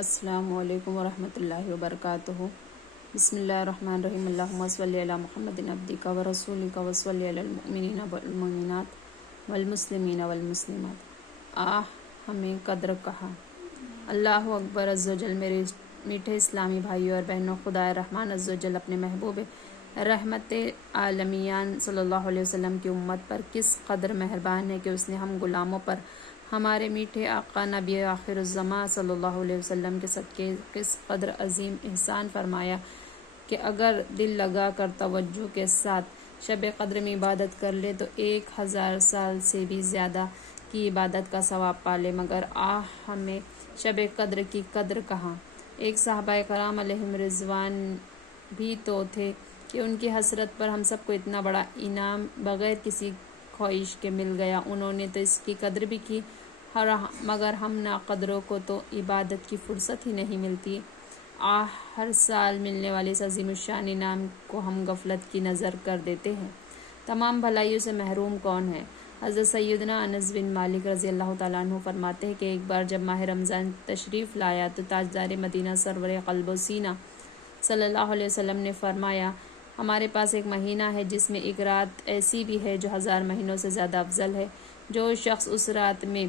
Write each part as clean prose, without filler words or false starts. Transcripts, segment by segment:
السلام علیکم ورحمۃ اللہ وبرکاتہ۔ بسم اللہ الرحمن الرحیم۔ اللہم صلی علی محمد عبدک ورسولک وصلی علی المؤمنین والمؤمنات والمسلمین والمسلمات۔ ہمیں قدر کہا۔ اللہ اکبر عز و جل۔ میرے میٹھے اسلامی بھائیوں اور بہنوں، خدائے رحمان عز و جل اپنے محبوب رحمت عالمیان صلی اللہ علیہ وسلم کی امت پر کس قدر مہربان ہے کہ اس نے ہم غلاموں پر ہمارے میٹھے آقا نبی آخر الزماں صلی اللہ علیہ وسلم کے صدقے کس قدر عظیم احسان فرمایا کہ اگر دل لگا کر توجہ کے ساتھ شب قدر میں عبادت کر لے تو 1000 سال سے بھی زیادہ کی عبادت کا ثواب پا لے۔ مگر ہمیں شب قدر کی قدر کہاں۔ ایک صحابہ کرام علیہم رضوان بھی تو تھے کہ ان کی حسرت پر ہم سب کو اتنا بڑا انعام بغیر کسی خواہش کے مل گیا۔ انہوں نے تو اس کی قدر بھی کی، مگر ہم ناقدروں کو تو عبادت کی فرصت ہی نہیں ملتی۔ ہر سال ملنے والے اس عظیم الشان انعام کو ہم غفلت کی نظر کر دیتے ہیں۔ تمام بھلائیوں سے محروم کون ہے؟ حضرت سیدنا انس بن مالک رضی اللہ تعالیٰ عنہ فرماتے ہیں کہ ایک بار جب ماہ رمضان تشریف لایا تو تاجدار مدینہ سرور قلب و سینہ صلی اللہ علیہ وسلم نے فرمایا، ہمارے پاس ایک مہینہ ہے جس میں ایک رات ایسی بھی ہے جو 1000 مہینوں سے زیادہ افضل ہے۔ جو شخص اس رات میں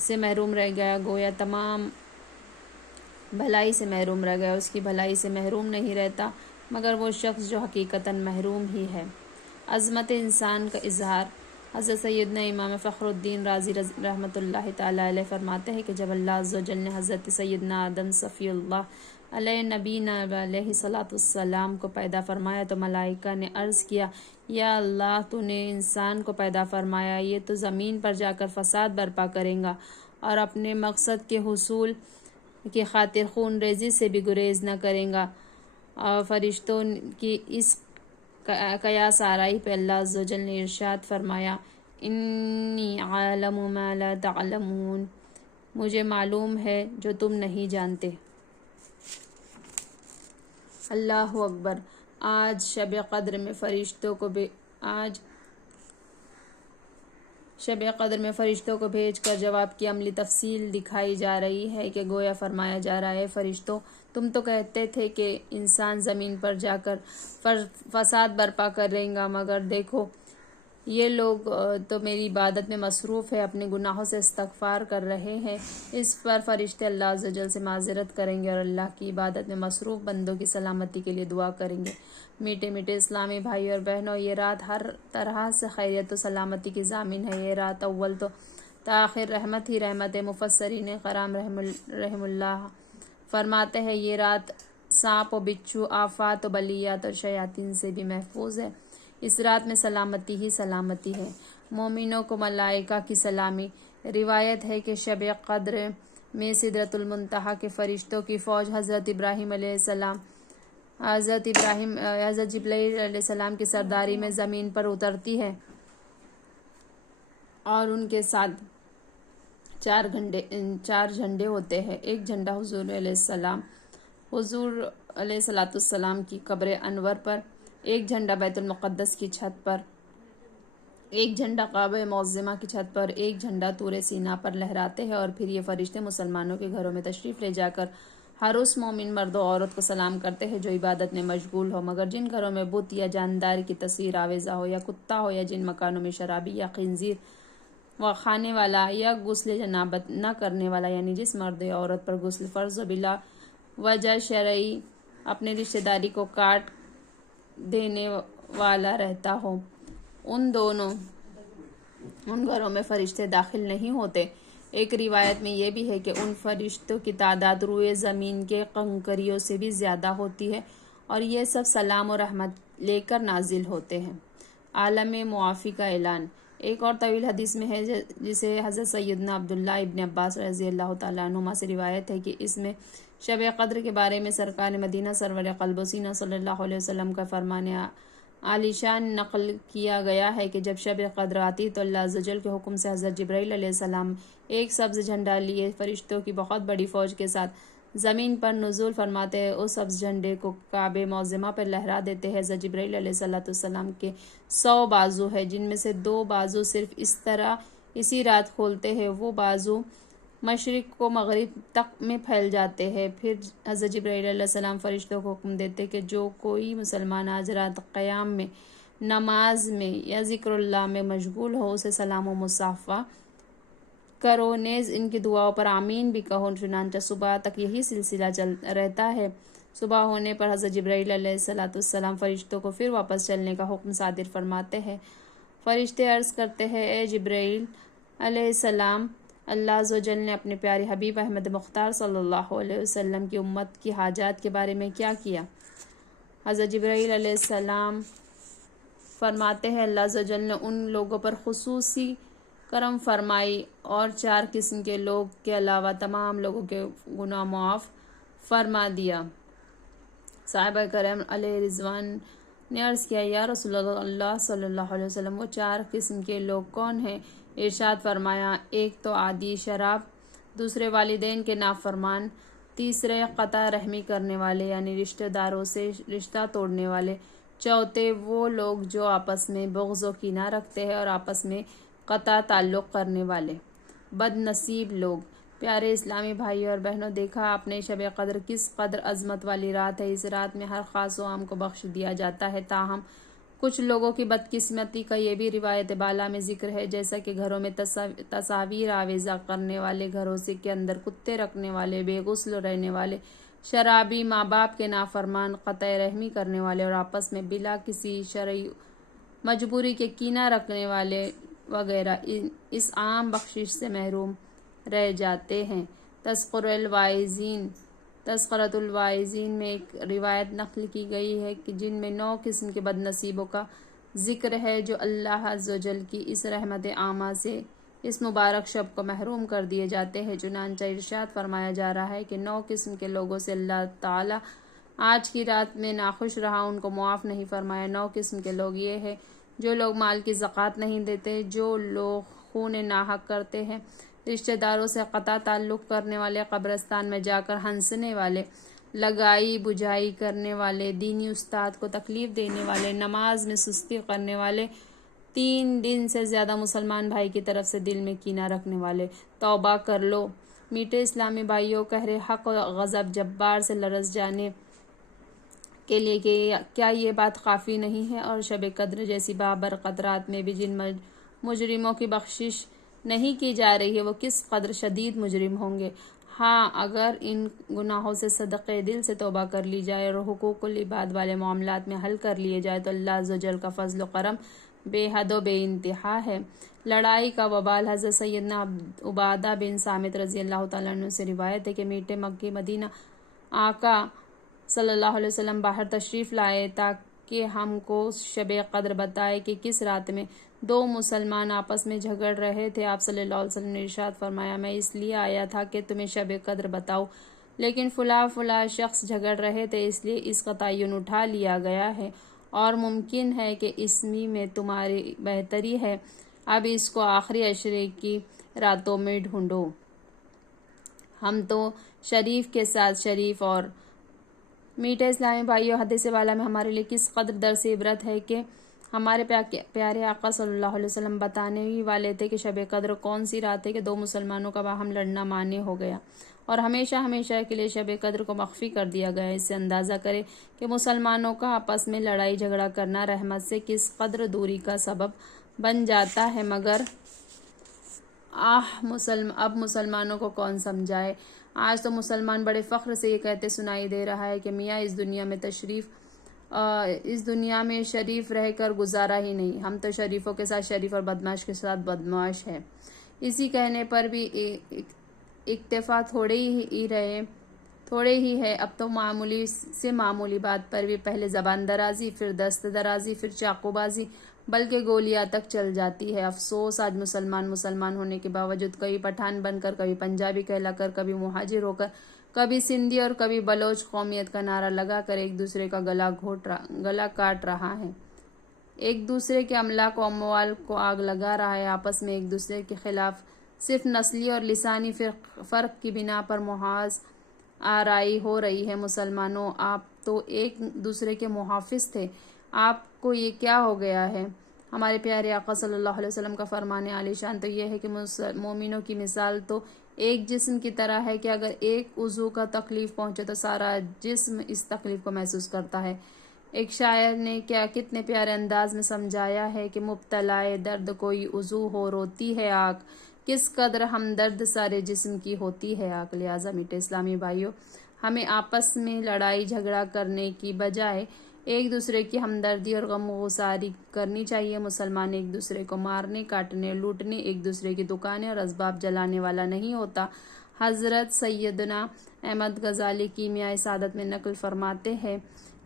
سے محروم رہ گیا گویا تمام بھلائی سے محروم رہ گیا۔ اس کی بھلائی سے محروم نہیں رہتا مگر وہ شخص جو حقیقتاً محروم ہی ہے۔ عظمت انسان کا اظہار۔ حضرت سیدنا امام فخر الدین رازی رحمۃ اللہ تعالیٰ علیہ فرماتے ہیں کہ جب اللہ عز و جل نے حضرت سیدنا آدم صفی اللہ علیہ نبینا علیہ الصلاۃ والسلام کو پیدا فرمایا تو ملائکہ نے عرض کیا، یا اللہ، تو نے انسان کو پیدا فرمایا، یہ تو زمین پر جا کر فساد برپا کرے گا اور اپنے مقصد کے حصول کی خاطر خون ریزی سے بھی گریز نہ کرے گا۔ اور فرشتوں کی اس قیاس آرائی پہ اللہ عز و جل نے ارشاد فرمایا، انی عالم ما لا تعلمون، مجھے معلوم ہے جو تم نہیں جانتے۔ اللہ اکبر۔ آج شب قدر میں فرشتوں کو بھیج کر جواب کی عملی تفصیل دکھائی جا رہی ہے کہ گویا فرمایا جا رہا ہے، فرشتوں، تم تو کہتے تھے کہ انسان زمین پر جا کر فساد برپا کرے گا، مگر دیکھو یہ لوگ تو میری عبادت میں مصروف ہے، اپنے گناہوں سے استغفار کر رہے ہیں۔ اس پر فرشتے اللہ عز و جل سے معذرت کریں گے اور اللہ کی عبادت میں مصروف بندوں کی سلامتی کے لیے دعا کریں گے۔ میٹھے میٹھے اسلامی بھائیوں اور بہنوں، یہ رات ہر طرح سے خیریت و سلامتی کی ضامن ہے۔ یہ رات اول تو تاخیر رحمت ہی رحمت ہے۔ مفسرین کرام رحم اللہ فرماتے ہیں یہ رات سانپ و بچھو، آفات و بلیات اور شیاطین سے بھی محفوظ ہے۔ اس رات میں سلامتی ہی سلامتی ہے۔ مومنوں کو ملائکہ کی سلامی۔ روایت ہے کہ شب قدر میں سدرۃ المنتہا کے فرشتوں کی فوج حضرت جبرائیل علیہ السلام کی سرداری میں زمین پر اترتی ہے اور ان کے ساتھ 4 جھنڈے ہوتے ہیں۔ ایک جھنڈا حضور علیہ السلام کی قبر انور پر، ایک جھنڈا بیت المقدس کی چھت پر، ایک جھنڈا کعبہ معظمہ کی چھت پر، ایک جھنڈا طور سینا پر لہراتے ہیں۔ اور پھر یہ فرشتے مسلمانوں کے گھروں میں تشریف لے جا کر ہر اس مومن مرد و عورت کو سلام کرتے ہیں جو عبادت میں مشغول ہو، مگر جن گھروں میں بت یا جاندار کی تصویر آویزہ ہو، یا کتا ہو، یا جن مکانوں میں شرابی یا خنزیر و کھانے والا یا غسل جنابت نہ کرنے والا، یعنی جس مرد یا عورت پر غسل فرض و بلا وجہ شرعی اپنے رشتہ داری کو کاٹ دینے والا رہتا ہو، ان گھروں میں فرشتے داخل نہیں ہوتے۔ ایک روایت میں یہ بھی ہے کہ ان فرشتوں کی تعداد روئے زمین کے کنکریوں سے بھی زیادہ ہوتی ہے اور یہ سب سلام و رحمت لے کر نازل ہوتے ہیں۔ عالم معافی کا اعلان۔ ایک اور طویل حدیث میں ہے جسے حضرت سیدنا عبداللہ ابن عباس رضی اللہ تعالیٰ عنہما سے روایت ہے کہ اس میں شب قدر کے بارے میں سرکار مدینہ سرور قلب و سینہ صلی اللہ علیہ وسلم کا فرمان عالی شان نقل کیا گیا ہے کہ جب شب قدر آتی تو اللہ عز و جل کے حکم سے حضرت جبرائیل علیہ السلام ایک سبز جھنڈا لیے فرشتوں کی بہت بڑی فوج کے ساتھ زمین پر نزول فرماتے ہیں۔ اس سبز جھنڈے کو کعبہ معظمہ پر لہرا دیتے ہیں۔ حضرت جبرائیل علیہ السلام کے 100 بازو ہیں جن میں سے 2 بازو صرف اس طرح اسی رات کھولتے ہیں۔ وہ بازو مشرق کو مغرب تک میں پھیل جاتے ہیں۔ پھر حضرت جبرائیل علیہ السلام فرشتوں کو حکم دیتے کہ جو کوئی مسلمان آج رات قیام میں، نماز میں یا ذکر اللہ میں مشغول ہو اسے سلام و مصافحہ کرو، نیز ان کی دعاؤں پر آمین بھی کہو۔ چنانچہ صبح تک یہی سلسلہ چل رہتا ہے۔ صبح ہونے پر حضرت جبرائیل علیہ السلام فرشتوں کو پھر واپس چلنے کا حکم صادر فرماتے ہیں۔ فرشتے عرض کرتے ہیں، اے جبرائیل علیہ السلام، اللہ عز و جل نے اپنے پیارے حبیب احمد مختار صلی اللہ علیہ وسلم کی امت کی حاجات کے بارے میں کیا کیا؟ حضرت جبرائیل علیہ السلام فرماتے ہیں، اللہ عز و جل نے ان لوگوں پر خصوصی کرم فرمائی اور 4 قسم کے لوگ کے علاوہ تمام لوگوں کے گناہ معاف فرما دیا۔ صحابہ کرام علیہ رضوان نے عرض کیا، یا رسول اللہ صلی اللہ علیہ وسلم، وہ 4 قسم کے لوگ کون ہیں؟ ارشاد فرمایا، ایک تو عادی شراب، دوسرے والدین کے نافرمان، تیسرے قطع رحمی کرنے والے یعنی رشتہ داروں سے رشتہ توڑنے والے، چوتھے وہ لوگ جو آپس میں بغض و کینہ رکھتے ہیں اور آپس میں قطع تعلق کرنے والے۔ بد نصیب لوگ۔ پیارے اسلامی بھائیوں اور بہنوں، دیکھا آپ نے شب قدر کس قدر عظمت والی رات ہے۔ اس رات میں ہر خاص و عام کو بخش دیا جاتا ہے، تاہم کچھ لوگوں کی بدقسمتی کا یہ بھی روایت بالا میں ذکر ہے، جیسا کہ گھروں میں تصاویر آویزاں کرنے والے، گھروں کے اندر کتے رکھنے والے، بے غسل رہنے والے، شرابی، ماں باپ کے نافرمان، قطع رحمی کرنے والے اور آپس میں بلا کسی شرعی مجبوری کے کینہ رکھنے والے وغیرہ اس عام بخشش سے محروم رہ جاتے ہیں۔ تذکرۃ الواعظین میں ایک روایت نقل کی گئی ہے کہ جن میں 9 قسم کے بد نصیبوں کا ذکر ہے جو اللہ عز و جل کی اس رحمت عامہ سے اس مبارک شب کو محروم کر دیے جاتے ہیں۔ چنانچہ ارشاد فرمایا جا رہا ہے کہ 9 قسم کے لوگوں سے اللہ تعالیٰ آج کی رات میں ناخوش رہا، ان کو معاف نہیں فرمایا۔ 9 قسم کے لوگ یہ ہیں، جو لوگ مال کی زکوٰۃ نہیں دیتے، جو لوگ خون ناحق کرتے ہیں، رشتہ داروں سے قطع تعلق کرنے والے، قبرستان میں جا کر ہنسنے والے، لگائی بجھائی کرنے والے، دینی استاد کو تکلیف دینے والے، نماز میں سستی کرنے والے، 3 دن سے زیادہ مسلمان بھائی کی طرف سے دل میں کینہ رکھنے والے۔ توبہ کر لو میٹھے اسلامی بھائیوں، قہر حق و غضب جبار سے لرز جانے کے لیے کہ کیا یہ بات کافی نہیں ہے؟ اور شب قدر جیسی بابرکت رات میں بھی جن مجرموں کی بخشش نہیں کی جا رہی ہے وہ کس قدر شدید مجرم ہوں گے۔ ہاں، اگر ان گناہوں سے صدقے دل سے توبہ کر لی جائے اور حقوق العباد والے معاملات میں حل کر لیے جائے تو اللہ عز و جل کا فضل و کرم بے حد و بے انتہا ہے۔ لڑائی کا وبال۔ حضرت سیدنا عبادہ بن صامت رضی اللہ تعالیٰ عنہ سے روایت ہے کہ میٹھے مکہ مدینہ آقا صلی اللہ علیہ وسلم باہر تشریف لائے تاکہ ہم کو شب قدر بتائے کہ کس رات میں 2 مسلمان آپس میں جھگڑ رہے تھے۔ آپ صلی اللہ علیہ وسلم نے ارشاد فرمایا، میں اس لیے آیا تھا کہ تمہیں شب قدر بتاؤں، لیکن فلاں شخص جھگڑ رہے تھے، اس لیے اس کا تعین اٹھا لیا گیا ہے اور ممکن ہے کہ اس میں تمہاری بہتری ہے، اب اس کو آخری عشرے کی راتوں میں ڈھونڈو۔ ہم تو شریف کے ساتھ شریف۔ اور میٹھے اسلامی بھائیوں، حدیث والا میں ہمارے لیے کس قدر درس عبرت ہے کہ ہمارے پیارے آقا صلی اللہ علیہ وسلم بتانے ہی والے تھے کہ شب قدر کون سی رات ہے کہ 2 مسلمانوں کا باہم لڑنا مانے ہو گیا اور ہمیشہ ہمیشہ کے لیے شب قدر کو مخفی کر دیا گیا۔ اس سے اندازہ کرے کہ مسلمانوں کا آپس میں لڑائی جھگڑا کرنا رحمت سے کس قدر دوری کا سبب بن جاتا ہے۔ مگر اب مسلمانوں کو کون سمجھائے؟ آج تو مسلمان بڑے فخر سے یہ کہتے سنائی دے رہا ہے کہ میاں اس دنیا میں شریف رہ کر گزارا ہی نہیں، ہم تو شریفوں کے ساتھ شریف اور بدمعاش کے ساتھ بدمعاش ہے۔ اسی کہنے پر بھی اکتفا تھوڑے ہی ہے، اب تو معمولی سے معمولی بات پر بھی پہلے زبان درازی، پھر دست درازی، پھر چاقو بازی، بلکہ گولیاں تک چل جاتی ہے۔ افسوس، آج مسلمان ہونے کے باوجود کبھی پٹھان بن کر، کبھی پنجابی کہلا کر، کبھی مہاجر ہو کر، کبھی سندھی اور کبھی بلوچ قومیت کا نعرہ لگا کر ایک دوسرے کا گلا کاٹ رہا ہے، ایک دوسرے کے املاک و اموال کو آگ لگا رہا ہے، آپس میں ایک دوسرے کے خلاف صرف نسلی اور لسانی فرق کی بنا پر محاذ آرائی ہو رہی ہے۔ مسلمانوں، آپ تو ایک دوسرے کے محافظ تھے، آپ کو یہ کیا ہو گیا ہے؟ ہمارے پیارے آقا صلی اللہ علیہ وسلم کا فرمان عالی شان تو یہ ہے کہ مومنوں کی مثال تو ایک جسم کی طرح ہے کہ اگر ایک عضو کا تکلیف پہنچے تو سارا جسم اس تکلیف کو محسوس کرتا ہے۔ ایک شاعر نے کتنے پیارے انداز میں سمجھایا ہے کہ مبتلائے درد کوئی عضو ہو روتی ہے آنکھ، کس قدر ہمدرد سارے جسم کی ہوتی ہے آنکھ۔ لہٰذا میٹھے اسلامی بھائیوں، ہمیں آپس میں لڑائی جھگڑا کرنے کی بجائے ایک دوسرے کی ہمدردی اور غم گساری کرنی چاہیے۔ مسلمان ایک دوسرے کو مارنے، کاٹنے، لوٹنے، ایک دوسرے کی دکانیں اور اسباب جلانے والا نہیں ہوتا۔ حضرت سیدنا احمد غزالی کیمیائے سعادت میں نقل فرماتے ہیں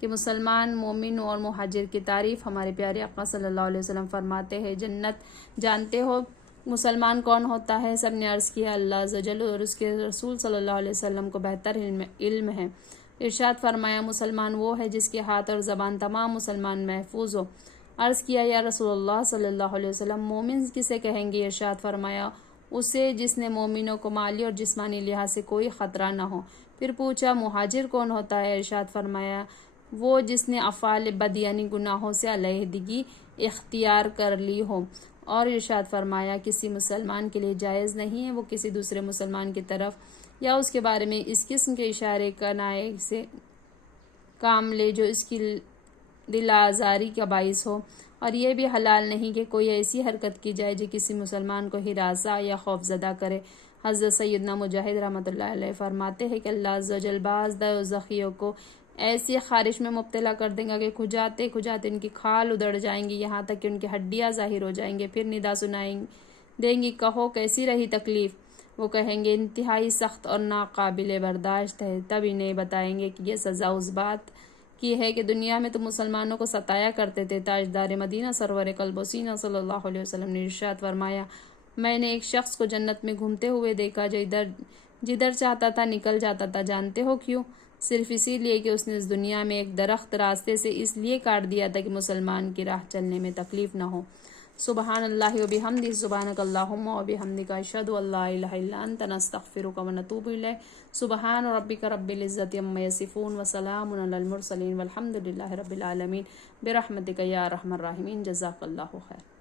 کہ مسلمان، مومن اور مہاجر کی تعریف ہمارے پیارے آقا صلی اللہ علیہ وسلم فرماتے ہیں۔ جنت جانتے ہو مسلمان کون ہوتا ہے؟ سب نے عرض کیا اللہ عز و جل اور اس کے رسول صلی اللہ علیہ وسلم کو بہتر علم ہے۔ ارشاد فرمایا مسلمان وہ ہے جس کے ہاتھ اور زبان تمام مسلمان محفوظ ہو۔ عرض کیا یا رسول اللہ صلی اللہ علیہ وسلم مومن کسے کہیں گے؟ ارشاد فرمایا اسے جس نے مومنوں کو مالی اور جسمانی لحاظ سے کوئی خطرہ نہ ہو۔ پھر پوچھا مہاجر کون ہوتا ہے؟ ارشاد فرمایا وہ جس نے افعال بد یعنی گناہوں سے علیحدگی اختیار کر لی ہو۔ اور ارشاد فرمایا کسی مسلمان کے لیے جائز نہیں ہے وہ کسی دوسرے مسلمان کی طرف یا اس کے بارے میں اس قسم کے اشارے کنائے سے کام لے جو اس کی دل آزاری کا باعث ہو، اور یہ بھی حلال نہیں کہ کوئی ایسی حرکت کی جائے جو کسی مسلمان کو ہراساں یا خوف زدہ کرے۔ حضرت سیدنا مجاہد رحمۃ اللہ علیہ فرماتے ہیں کہ اللہ عز و جل بعض دوزخیوں کو ایسی خارش میں مبتلا کر دیں گا کہ کھجاتے کھجاتے ان کی کھال ادڑ جائیں گی، یہاں تک کہ ان کی ہڈیاں ظاہر ہو جائیں گے۔ پھر ندا سنائیں دیں گی کہو کیسی رہی تکلیف؟ وہ کہیں گے انتہائی سخت اور ناقابل برداشت ہے۔ تب انہیں بتائیں گے کہ یہ سزا اس بات کی ہے کہ دنیا میں تم مسلمانوں کو ستایا کرتے تھے۔ تاجدار مدینہ سرور قلب و سینہ صلی اللہ علیہ وسلم نے ارشاد فرمایا میں نے ایک شخص کو جنت میں گھومتے ہوئے دیکھا جو جدھر چاہتا تھا نکل جاتا تھا۔ جانتے ہو کیوں؟ صرف اسی لیے کہ اس نے اس دنیا میں ایک درخت راستے سے اس لیے کاٹ دیا تھا کہ مسلمان کی راہ چلنے میں تکلیف نہ ہو۔ سبحان اللہ و بحمدہ، سبحانک اللہم و بحمدک، اشہد ان لا الہ الا انت، نستغفرک و نتوب الیک۔ سبحان ربک رب العزۃ عما یصفون وسلام علی المرسلین والحمد للہ رب العالمین، برحمتک یا ارحم الراحمین۔ جزاک اللہ خیر۔